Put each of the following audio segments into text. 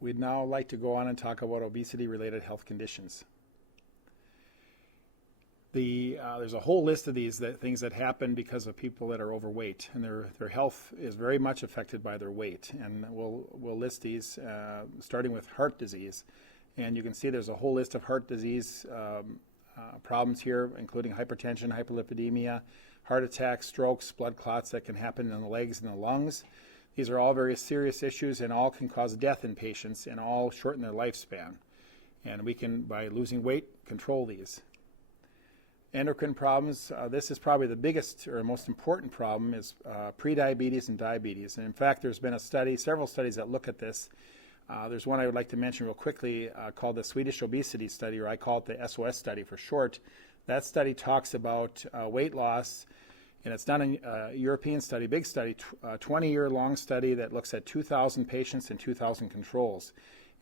We'd now like to go on and talk about obesity-related health conditions. There's a whole list of these things that happen because of people that are overweight, and their health is very much affected by their weight. And we'll list these, starting with heart disease. And you can see there's a whole list of heart disease problems here, including hypertension, hyperlipidemia, heart attacks, strokes, blood clots that can happen in the legs and the lungs. These are all very serious issues, and all can cause death in patients, and all shorten their lifespan. And we can, by losing weight, control these. Endocrine problems, this is probably the biggest or most important problem, is prediabetes and diabetes. And in fact, there's been several studies that look at this. There's one I would like to mention real quickly called the Swedish Obesity Study, or I call it the SOS study for short. That study talks about weight loss, and it's not a European study, big study, 20-year-long study that looks at 2,000 patients and 2,000 controls.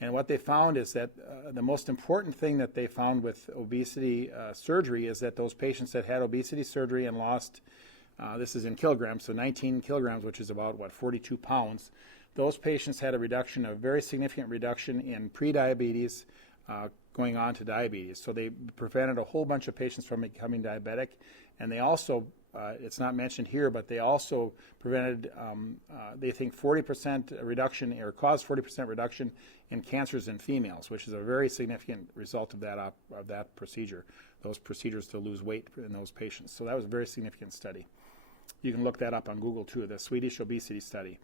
And what they found is that the most important thing that they found with obesity surgery is that those patients that had obesity surgery and lost, this is in kilograms, so 19 kilograms, which is about, 42 pounds, those patients had a very significant reduction in prediabetes going on to diabetes. So they prevented a whole bunch of patients from becoming diabetic, and they also, it's not mentioned here, but they also prevented, they think 40% reduction, or caused 40% reduction in cancers in females, which is a very significant result of that procedure, those procedures to lose weight in those patients. So that was a very significant study. You can look that up on Google too, the Swedish Obesity Study.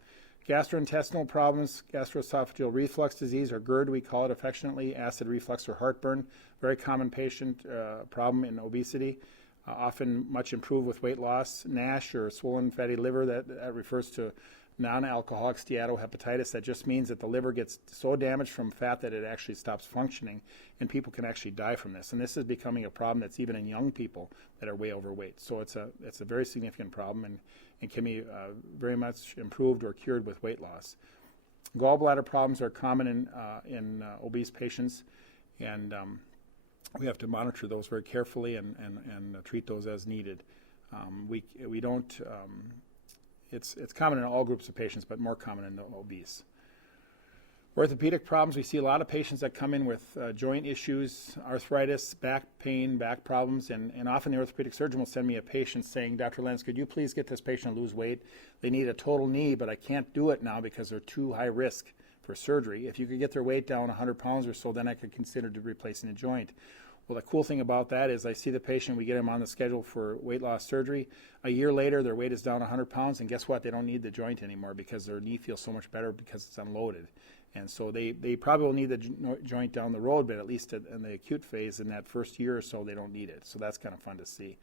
Gastrointestinal problems, gastroesophageal reflux disease, or GERD, we call it affectionately, acid reflux or heartburn, very common patient problem in obesity. Often much improved with weight loss. NASH, or swollen fatty liver, that refers to non-alcoholic steatohepatitis. That just means that the liver gets so damaged from fat that it actually stops functioning, and people can actually die from this. And this is becoming a problem that's even in young people that are way overweight. So it's a very significant problem, and can be very much improved or cured with weight loss. Gallbladder problems are common in obese patients, and we have to monitor those very carefully and treat those as needed. We don't. It's common in all groups of patients, but more common in the obese. Orthopedic problems, we see a lot of patients that come in with joint issues, arthritis, back pain, back problems, and often the orthopedic surgeon will send me a patient saying, Dr. Lenz, could you please get this patient to lose weight? They need a total knee, but I can't do it now because they're too high risk for surgery. If you could get their weight down 100 pounds or so, then I could consider replacing a joint. Well, the cool thing about that is I see the patient, we get them on the schedule for weight loss surgery. A year later, their weight is down 100 pounds, and guess what? They don't need the joint anymore because their knee feels so much better because it's unloaded. And so they probably will need the joint down the road, but at least in the acute phase, in that first year or so, they don't need it. So that's kind of fun to see.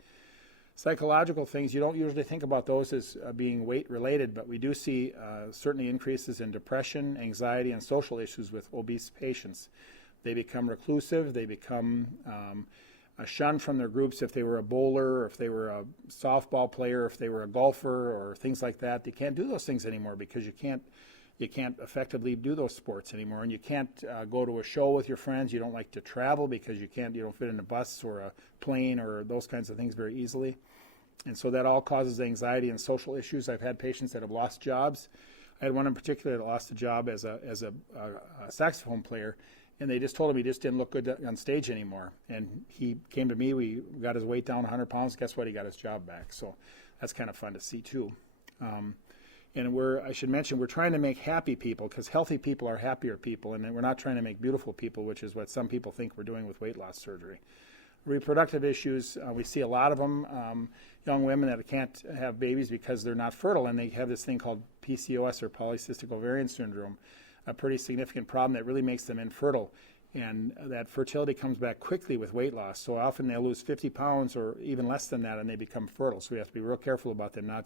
Psychological things, you don't usually think about those as being weight-related, but we do see certainly increases in depression, anxiety, and social issues with obese patients. They become reclusive. They become shunned from their groups if they were a bowler, or if they were a softball player, if they were a golfer, or things like that. They can't do those things anymore because you can't effectively do those sports anymore, and you can't go to a show with your friends. You don't like to travel because you don't fit in a bus or a plane or those kinds of things very easily. And so that all causes anxiety and social issues. I've had patients that have lost jobs. I had one in particular that lost a job as a saxophone player, and they just told him he just didn't look good on stage anymore. And he came to me. We got his weight down 100 pounds. Guess what? He got his job back. So that's kind of fun to see too. And I should mention, we're trying to make happy people, because healthy people are happier people, and we're not trying to make beautiful people, which is what some people think we're doing with weight loss surgery. Reproductive issues, we see a lot of them, young women that can't have babies because they're not fertile, and they have this thing called PCOS, or polycystic ovarian syndrome, a pretty significant problem that really makes them infertile. And that fertility comes back quickly with weight loss. So often they'll lose 50 pounds or even less than that, and they become fertile. So we have to be real careful about them not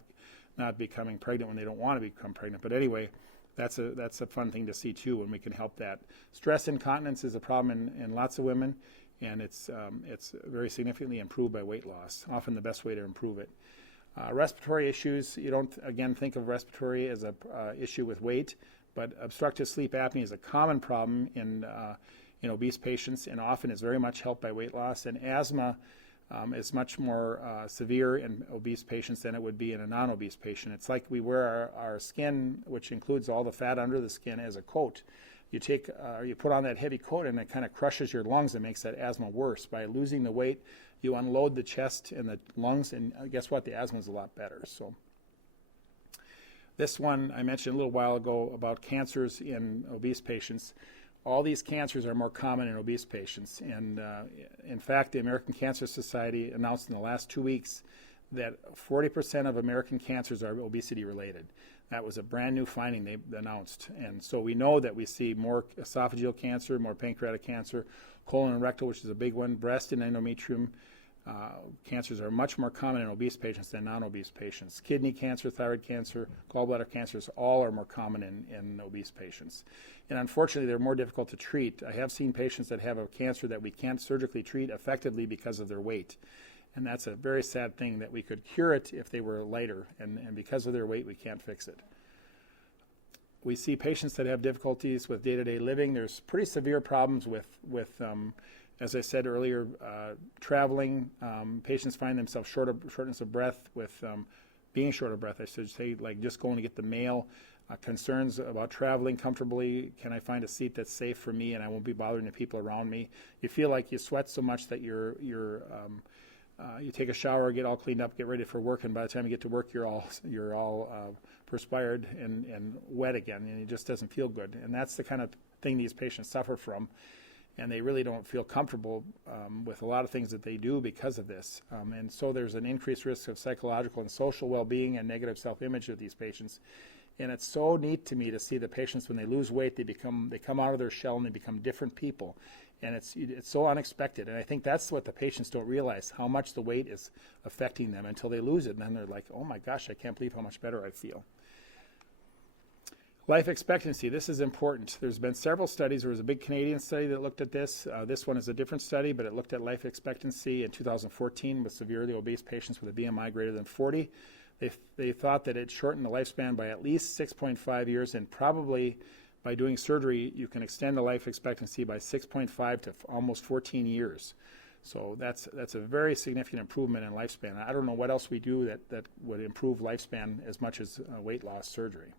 becoming pregnant when they don't want to become pregnant. But anyway, that's a fun thing to see too, when we can help that. Stress incontinence is a problem in lots of women, and it's very significantly improved by weight loss, often the best way to improve it. Respiratory issues, you don't, again, think of respiratory as a issue with weight, but obstructive sleep apnea is a common problem in obese patients, and often is very much helped by weight loss. And asthma is much more severe in obese patients than it would be in a non-obese patient. It's like we wear our skin, which includes all the fat under the skin, as a coat. you put on that heavy coat and it kind of crushes your lungs and makes that asthma worse. By losing the weight, you unload the chest and the lungs, and guess what? The asthma is a lot better. So this one I mentioned a little while ago about cancers in obese patients. All these cancers are more common in obese patients. And in fact, the American Cancer Society announced in the last 2 weeks that 40% of American cancers are obesity related. That was a brand new finding they announced. And so we know that we see more esophageal cancer, more pancreatic cancer, colon and rectal, which is a big one, breast and endometrium. Cancers are much more common in obese patients than non-obese patients. Kidney cancer, thyroid cancer, gallbladder cancers, all are more common in obese patients. And unfortunately, they're more difficult to treat. I have seen patients that have a cancer that we can't surgically treat effectively because of their weight. And that's a very sad thing, that we could cure it if they were lighter, and because of their weight, we can't fix it. We see patients that have difficulties with day-to-day living. There's pretty severe problems with as I said earlier, traveling. Patients find themselves shortness of breath with being short of breath, I should say, like just going to get the mail. Concerns about traveling comfortably. Can I find a seat that's safe for me and I won't be bothering the people around me? You feel like you sweat so much that you take a shower, get all cleaned up, get ready for work, and by the time you get to work, you're all perspired and wet again, and it just doesn't feel good. And that's the kind of thing these patients suffer from, and they really don't feel comfortable with a lot of things that they do because of this. And so there's an increased risk of psychological and social well-being and negative self-image of these patients. And it's so neat to me to see the patients, when they lose weight, they come out of their shell and they become different people. And it's so unexpected. And I think that's what the patients don't realize, how much the weight is affecting them until they lose it. And then they're like, oh my gosh, I can't believe how much better I feel. Life expectancy, this is important. There's been several studies. There was a big Canadian study that looked at this. This one is a different study, but it looked at life expectancy in 2014 with severely obese patients with a BMI greater than 40. They thought that it shortened the lifespan by at least 6.5 years, and probably by doing surgery, you can extend the life expectancy by 6.5 to almost 14 years. So that's a very significant improvement in lifespan. I don't know what else we do that would improve lifespan as much as weight loss surgery.